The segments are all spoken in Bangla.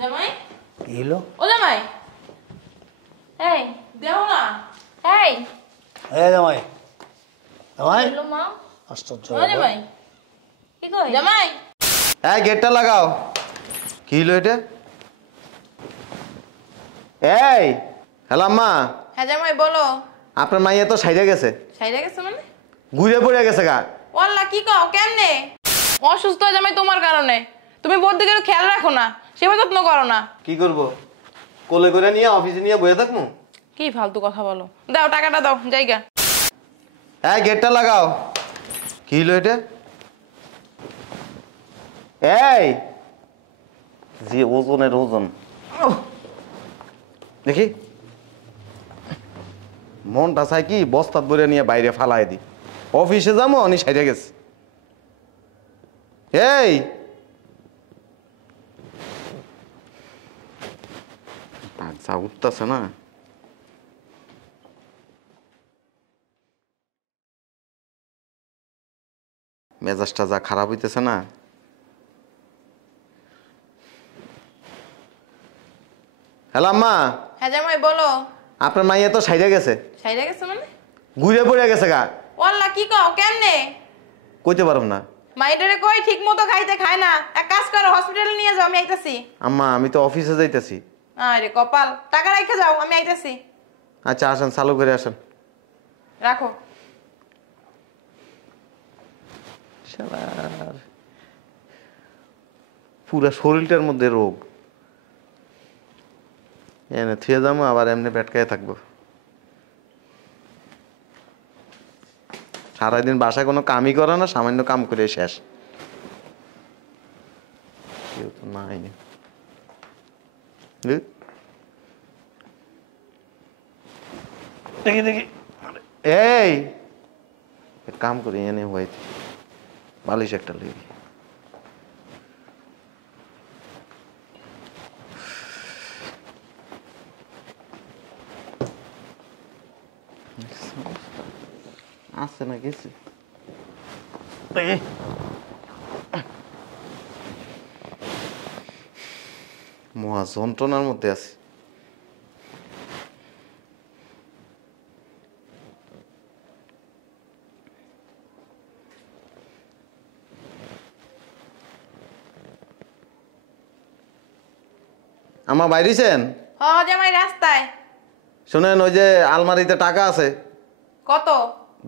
জামাই কি হলো? ও জামাই এই দেও না এই জামাই জামাই হ্যালো মা আশ্চর্য ও জামাই কি কই জামাই গেটটা লাগাও। কি হলো এটা? এই হ্যালো আম্মা, হ্যাঁ জামাই বলো। আপনার মাইয়া তো সাইডে গেছে। সাইরা গেছে মানে? ঘুরে পড়ে গেছে গা। ওয়াল্লাহ কি কও কেমনে? অসুস্থ জামাই তোমার কারণে। তুমি বোর দিকে খেয়াল রাখো না, সেবা যত্ন করো না। কি করব? কোলে করে নিয়ে অফিসে নিয়ে বসে থাকবো? কি ফালতু কথা বলো। দাও টাকাটা দাও জায়গা। গেটটা লাগাও। কি হলো এটা? এই যে ওজনের ওজন দেখি, মনটা চাই কি বস্তাত ভরে নিয়ে বাইরে ফালাই দি। অফিসে যাবো উনি সাইডে গেছে। এই আচ্ছা উঠতেছে না। মেজাজটা যা খারাপ হইতেছে না। হ্যালো আম্মা, হ্যাঁ জামাই বলো। আপনার মাইয়া তো সাইডে গেছে। সাইরা গেছে মানে? ঘুরে পড়ে গেছে গা। ওয়াল্লাহ কি কও কেমনে? কইতে পারব না। মাইডারে কই ঠিক মতো খাইতে খায় না। এক কাজ করো হসপিটালে নিয়ে যাও, আমি আইতাছি। আম্মা আমি তো অফিসে যাইতেছি। আরে কপাল, টাকা রেখে যাও, আমি আইতাছি। আচ্ছা আসেন, চালু করে আসেন। রাখো। শালার পুরা শরীরটার মধ্যে রোগ। এনে থুয়ে যাবো আবার এমনি পেটকায় থাকবো। সারাদিন বাসায় কোনো কামই করে না, সামান্য কাম করে শেষ। কেউ তো নাই। দেখি দেখি, এই এক কাম করি, এনে হয়ে বালিশ একটা লেগে। আছে না গেছে মহা যন্ত্রণার মধ্যে আছে। আমার বাইরেছেন? হ জামাই রাস্তায়। শুনেন, ওই যে আলমারিতে টাকা আছে। কত?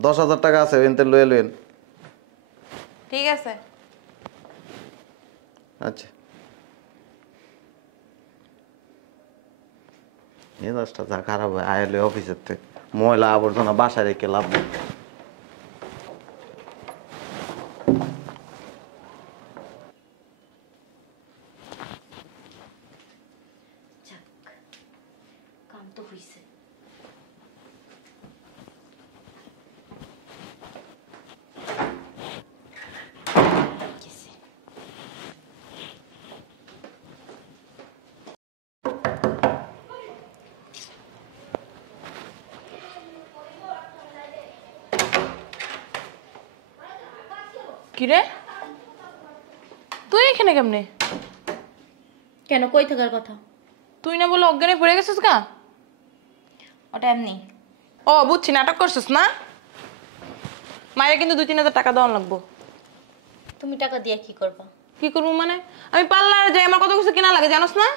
10,000 টাকা আছে, ওইতে লয়ে লইন। ঠিক আছে। আচ্ছা মেজাজটা যা খারাপ হয় আয়লে অফিসের থেকে ময়লা আবর্জনা বাসায় রেখে লাভ নেই। কাম তো হইছে। কিরে তুই এখানে কেমনে? কেন, কই থাকার কথা? তুই না বলে অজ্ঞানে পড়ে গেছিস গা? ওটা এমনি। ও বুঝছি, নাটক করছিস না? মায়ের কিন্তু 2-3 হাজার টাকা দেওয়া লাগবো। তুমি টাকা দিয়ে কি করবা? কি করবো মানে? আমি পার্লারে যাই, আমার কত কিছু কেনা লাগে জানোস না?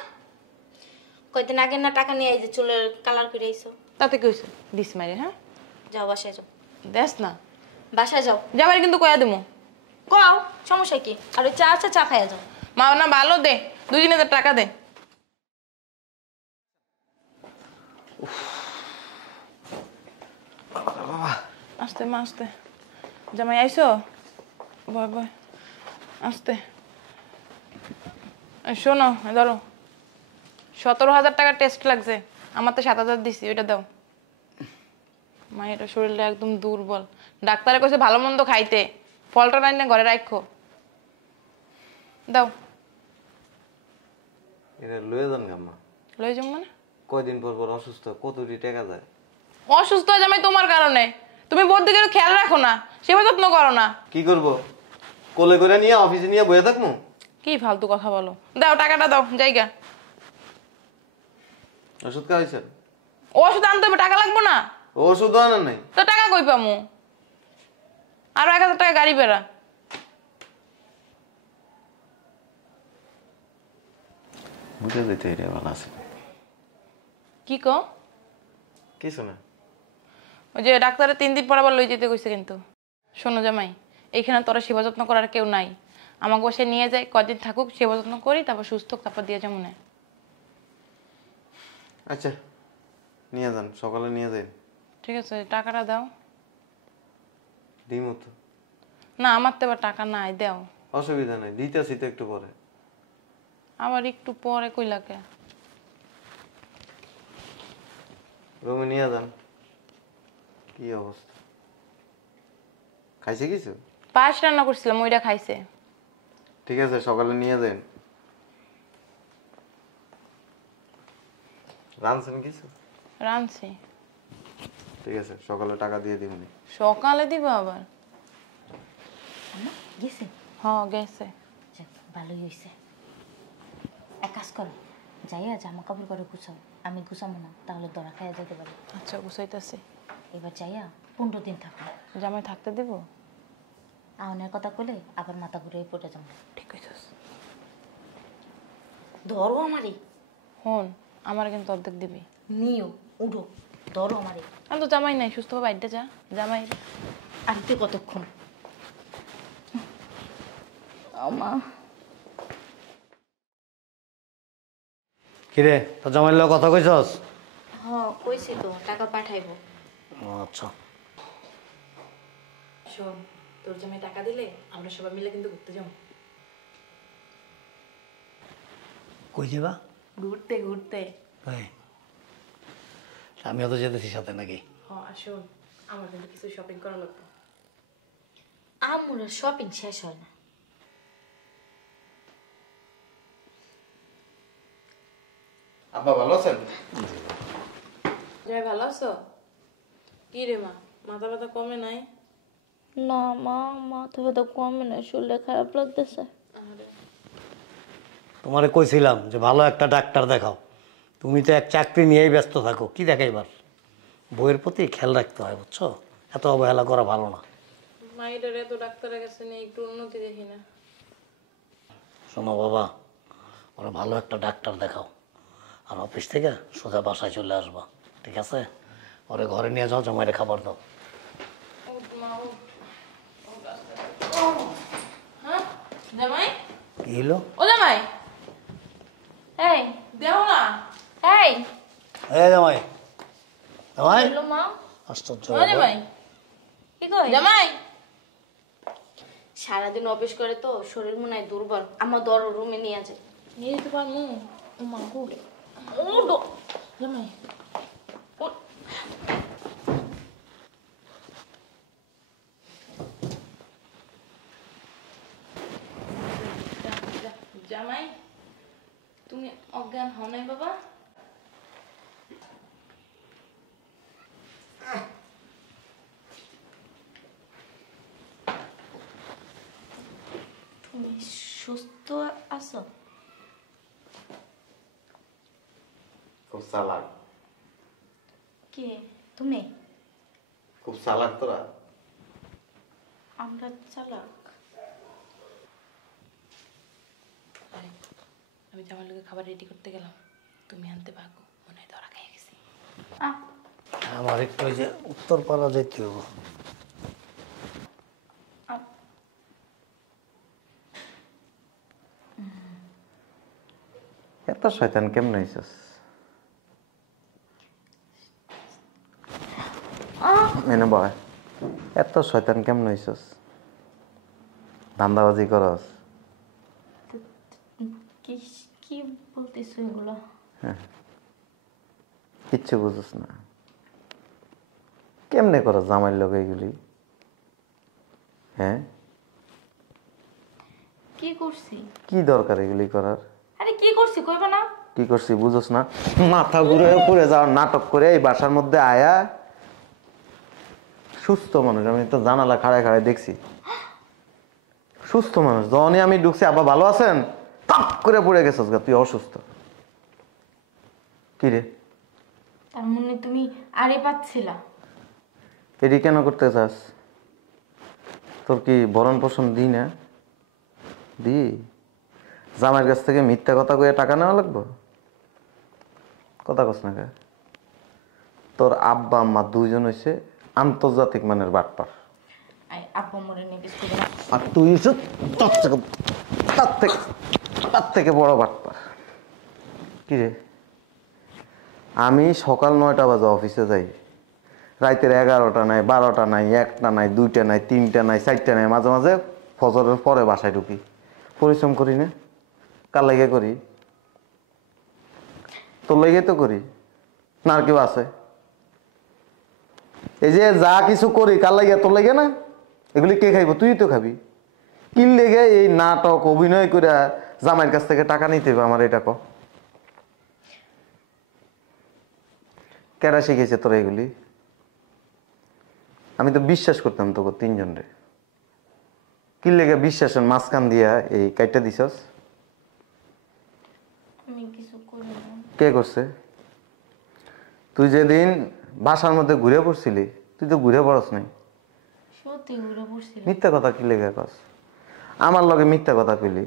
কয়দিন আগে না টাকা নিয়ে এই যে চুলের কালার করে আইছো। তাতে কি হয়েছে? দিস মাইরে। হ্যাঁ যাও বাসায় যাও। দেখ না, বাসায় যাও। যাবার কিন্তু কয়া দেবো। কও, সমস্যা কি? আর ওই চা আছে, চা খাইয়া যাও। মা না ভালো দে, 2-3 হাজার টাকা দে। আস্তে মা আস্তে। জামাই আইসো? বয় বয় আস্তে। শোনো ধরো, 17,000 টাকার টেস্ট লাগছে, আমার তো 7,000 দিছি, ওইটা দাও। মায়ের শরীরটা একদম দুর্বল, ডাক্তারে কইছে ভালো মন্দ খাইতে, ফলটা না ঘরে রাখো। দাও। এটা লয়ে যান গাম্মা। লয়ে যাম মানে? কয়দিন পর পর অসুস্থ, কতটি টাকা যায়? অসুস্থ হয়ে জামাই তোমার কারণে। তুমি বোর দিকে খেয়াল রাখো না, সেবা যত্ন করো না। কি করব? কোলে করে নিয়ে অফিসে নিয়ে বসে থাকবো? কি ফালতু কথা বলো। দাও টাকাটা দাও জায়গা। ওষুধ খাইছেন? ওষুধ আনতে হবে, টাকা লাগবো না? ওষুধ আনেন নাই? তো টাকা কই পামু? আরো 1000 টাকা গাড়ি বেড়া। বুঝে যেতে রে ভালো আছে। কি কো? কিছু না। ওই যে ডাক্তারে 3 দিন পর আবার লই যেতে কইছে কিন্তু। শোনো জামাই, এইখানে তোরা সেবা যত্ন করার কেউ নাই। আমাকে বসে নিয়ে যাই, কদিন থাকুক, সেবা যত্ন করি, তারপর সুস্থ হোক, তারপর দিয়ে যাবো না। আচ্ছা নিয়ে যান, সকালে নিয়ে যান। ঠিক আছে, টাকাটা দাও। দিমু তো। না, আমার তো এবার টাকা নাই, দাও। অসুবিধা নাই, দিতেছি তো একটু পরে। আবার একটু পরে কইলাকে। রুমে নিয়ে যান। কি অবস্থা? খাইছে কিছু? পায়েস রান্না করছিলাম, ওইটা খাইছে। ঠিক আছে, সকালে নিয়ে যান। রাঁধছেন কিছু? রাঁধছি। ঠিক আছে, সকালে টাকা দিয়ে দিবনি। সকালে দিব আবার? গেছে? হ, গেছে। যাক, ভালোই হয়েছে। এক কাজ করো, যাইয়া জামা কাপড় করে গুছাও। আমি গুছাবো না, তাহলে দরা খাইয়া যেতে পারি। আচ্ছা, গুছাইতেছি। এবার যাইয়া 15 দিন থাকো। জামাই থাকতে দিব? আউনের কথা কইলে আবার মাথা ঘুরে পড়ে যাবো। ঠিক কইছস। ধরো আমারই। হন, আমার কিন্তু অর্ধেক দিবি। নিও, উঠো, ধরো আমারই। আমি তো জামাই নাই, সুস্থভাবে আড্ডা যা। জামাই আর তুই কতক্ষণ? আমা কিরে, তোর জামাইয়ের লগে কথা কইছস? হ্যাঁ, কইছি তো টাকা পাঠাইবো। আচ্ছা। শোন, তোর জামাই টাকা দিলে আমরা সবাই মিলে কিন্তু ঘুরতে যাবো। কই যাবা? ঘুরতে ঘুরতে। এই, আমিও তো যেতেছি সাথে নাকি? হ্যাঁ, আর শোন, আমার কিন্তু কিছু শপিং করা লাগবে। আমার শপিং শেষ হয় না। আব্বা ভালো আছেন? জামাই ভালো আছো? কি রে মা, মাথা ব্যথা কমে নাই? না মা, মাথা ব্যথা কমে না, শরীরটা খারাপ লাগতেছে। তোমারে কইছিলাম যে ভালো একটা ডাক্তার দেখাও। তুমি তো এক চাকরি নিয়েই ব্যস্ত থাকো, কি দেখাইবার? বইয়ের প্রতি খেয়াল রাখতে হয়, বুঝছো? এত অবহেলা করা ভালো না। মাইডার এত ডাক্তারের কাছে নিয়ে একটু উন্নতি দেখি না। শোনো বাবা, ওরা ভালো একটা ডাক্তার দেখাও, আর অফিস থেকে সোজা বাসায় চলে আসবা, ঠিক আছে? ওরে ঘরে নিয়ে যাও, জামাইরে খাবার দাও। হ্যাঁ জামাই? কি হলো? ও জামাই, এই দেও না। এই এ জামাই, জামাই, হ্যালো মা, আশ্চর্য ও বাবা। জামাই, কি কই? জামাই। সারাদিন অফিস করে তো শরীর মনে হয় দুর্বল। আমার ধরো রুমে নিয়ে যায়। নিয়ে যেতে পারমু? ও মা গো, উঠো। জামাই। জামাই, তুমি অজ্ঞান হও নাই বাবা? তুমি সুস্থ আছো? খুব চালাক। কে তুমি? খুব চালাক তোরা। আমরা চালাক? আমি জামার লোকে খাবার রেডি করতে গেলাম, তুমি আনতে পারবো? মনে হয় ধরা খেয়ে গেছি। আমার একটু ওই যে উত্তরপাড়া যেতে হবে। এত শয়তান কেমন হইছস? এনে বয়। এত শয়তান কেমন হইছস? ধান্দাবাজি করস? কি কি বলতেছো এগুলো? কিচ্ছু বুঝস না। কেমনে করস জামাইর লোক এগুলি? হ্যাঁ, কি করছি? কি দরকার এগুলি করার? আরে কি করছি কইবা না? কি করছি বুঝস না? মাথা ঘুরে পড়ে যাওয়ার নাটক করে এই বাসার মধ্যে আয়া। সুস্থ মানুষ, আমি তো জানালা খাড়ায় খাড়ায় দেখছি। সুস্থ মানুষ, যখনই আমি ঢুকছি আব্বা ভালো আছেন, তাপ করে পড়ে গেছস গা, তুই অসুস্থ। কি রে, তার মানে তুমি আরে পাচ্ছিলা? এটি কেন করতে চাস? তোর কি ভরণ পোষণ দিই না? দি জামাইয়ের কাছ থেকে মিথ্যা কথা কয়ে টাকা নেওয়া লাগবো? কথা কস না কে? তোর আব্বা আম্মা দুইজন হইছে আন্তর্জাতিক মানের বাটপার। আব্বু মরে নিয়ে কিছু করে আর তুই হইছ তার থেকে বড় বাটপার। কি রে, আমি সকাল 9টা বাজে অফিসে যাই, রাতের 11টা নাই, 12টা নাই, 1টা নাই, 2টা নাই, 3টা নাই, 4টা নাই, মাঝে মাঝে ফজরের পরে বাসায় ঢুকি। পরিশ্রম করি না? কার লাগে করি? তোর লেগে তো করি না, আর কেউ আছে? এই যে যা কিছু করি কার লাগে? তোর লাগে না? এগুলি কে খাইব? তুই তো খাবি। কি লেগে এই নাটক অভিনয় করে জামাইয়ের কাছ থেকে টাকা নিতে হবে আমার? এটা ক, কেরা শিখেছে তোরা এগুলি? আমি তো বিশ্বাস করতাম তোকে তিনজন রে। কি লেগে বিশ্বাসের মাঝখান দিয়া এই কাইটটা দিছস? আমি কিছু করি না। কে করছে? তুই যেদিন বাসার মধ্যে ঘুরে পড়ছিলি, তুই তো ঘুরে পড়স নাই। সত্যি ঘুরে পড়ছিল। মিথ্যা কথা কি লেগে কস? আমার লগে মিথ্যা কথা কইলি,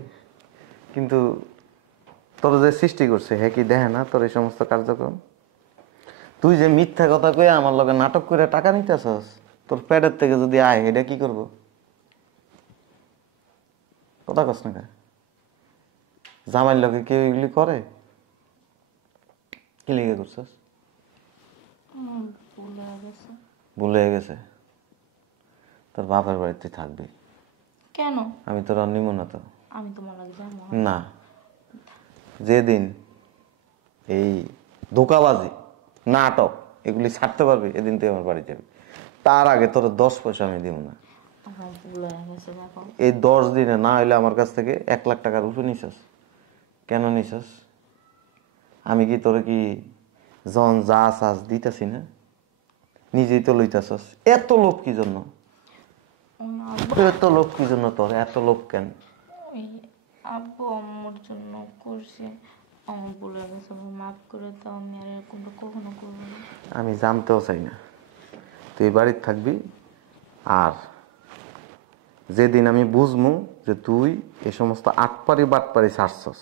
কিন্তু তোর যে সৃষ্টি করছে হে কি দেখে না তোর এই সমস্ত কার্যক্রম? তুই যে মিথ্যা কথা কয়ে আমার লগে নাটক করে টাকা নিতেছস, তোর পেটের থেকে যদি আয়, এটা কি করব? কথা কস না? জামাইয়ের লগে কেউ এগুলি করে? কি লেগে করছস? ভুলে গেছে। ভুলে গেছে? তোর বাপের বাড়িতে থাকবি। কেন? আমি তোর নিব না তো। আমি তোমার লাগে যাবো না, যেদিন এই ধোঁকাবাজি নাটক এগুলি ছাড়তে পারবি, এদিন তুই আমার বাড়ি যাবি। তার আগে তোর 10 পয়সা আমি দিব না। আমার ভুলে গেছে বাবা। এই 10 দিনে না হইলে আমার কাছ থেকে 1 লাখ টাকার উপরে নিছস। কেন নিছস? আমি কি তোর কি জন যা চাস দিতেছি না? নিজেই তো লইতেছস। এত লোভ কি জন্য? এত লোভ কি জন্য তোর? এত লোভ কেন? ওই আব্বু আম্মুর জন্য করছে। আমার ভুলে গেছে, আমার মাফ করে দাও। আমি আর এরকমটা কখনো করবো না। আমি জানতেও চাই না। তুই বাড়িতে থাকবি, আর যেদিন আমি বুঝবো যে তুই এ সমস্ত আটপারি বাটপারি ছাড়ছস,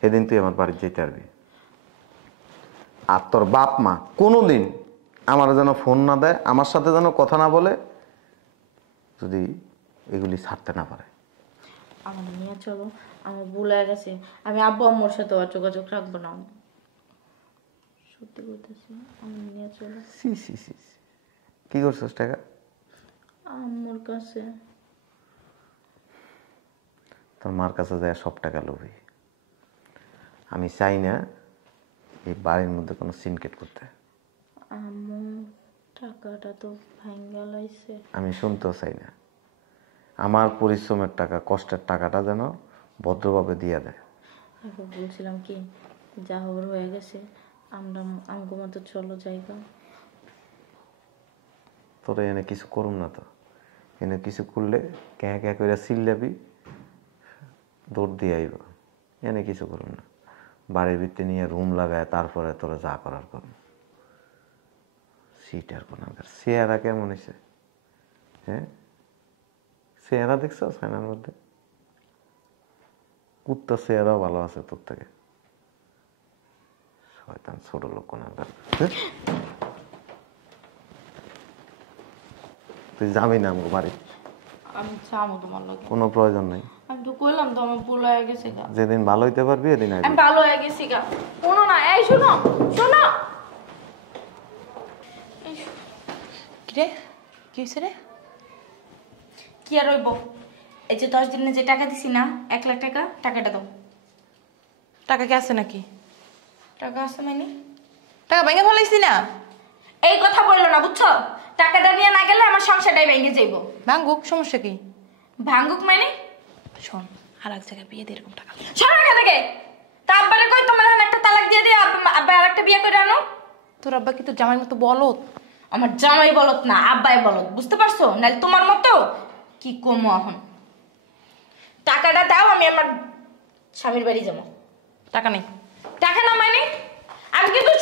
সেদিন তুই আমার বাড়িতে যেতে পারবি। আর তোর বাপ মা কোনোদিন আমার যেন ফোন না দেয়, আমার সাথে যেন কথা না বলে, যদি এগুলি ছাড়তে না পারে। আমার নিয়ে চলো, আমার ভুলে গেছে। আমি আব্বু আম্মুর সাথে আর যোগাযোগ রাখবো না। সত্যি বলতেছি, আমি নিয়ে চলো। সি সি সি, কি করছস টাকা? আম্মুর কাছে। তোর মার কাছে যায় সব টাকা লবি। আমি চাই না এই বাড়ির মধ্যে কোনো সিনকেট করতে। আম্মু টাকাটা তো ভাঙ্গা লাইছে। আমি শুনতেও চাই না। আমার পরিশ্রমের টাকা, কষ্টের টাকাটা যেন ভদ্রভাবে দিয়ে দেয়। এখন বলছিলাম কি, যা হবার হয়ে গেছে, আমরা আমগো মতো চলো জায়গা। তোরা এনে কিছু করুম না তো। এনে কিছু করলে ক্যাঁ ক্যাঁ করে চিল্লাবি, দৌড় দিয়ে আইব। এনে কিছু করুম না। বাড়ির ভিতরে নিয়ে রুম লাগায় তারপরে তোরা যা করার করুন। সিটার কোন চেহারা কেমন হয়েছে? হ্যাঁ, চেহারা দেখছো সাইনার মধ্যে? কুত্তার চেহারাও ভালো আছে তোর থেকে। শয়তান ছোট লোক কোন। তুই যাবি না আমার বাড়ি? আমি যাবো তোমার লগে। কোনো প্রয়োজন নেই। আমি তো কইলাম তো আমার ভুল হয়ে গেছে গা। যেদিন ভালো হইতে পারবি এদিন আমি আইবি। ভালো হয়ে গেছি গা। শোনো না, এই শোনো শোনো। কি রে, কি হয়েছে রে? কি আর হইব? এই যে 10 দিনে যে টাকা দিছি না, 1 লাখ টাকা, টাকাটা দাও। টাকা কি আছে নাকি? টাকা আছে মানে? টাকা ভেঙে ফেলাইছি না। এই কথা বললো না, বুঝছো? টাকাটা নিয়ে না গেলে আমার সংসারটাই ভেঙে যাইব। ভাঙ্গুক, সমস্যা কি? ভাঙ্গুক মানে? শোন, আর এক জায়গায় বিয়ে দিয়ে এরকম টাকা। সরো এখান থেকে। তা আব্বারে কই তোমার এখন একটা তালাক দিয়ে দিও, আব্বা আর একটা বিয়ে করে আনো। তোর আব্বা কি তোর জামাইয়ের মতো বলত? আমার জামাই বলত না, আব্বাই বলত, বুঝতে পারছো? নাহলে তোমার মতো কি কমো এখন। টাকাটা দাও, আমি আমার স্বামীর বাড়ি যাবো। টাকা নেই। টাকা না মানে? আমি কিন্তু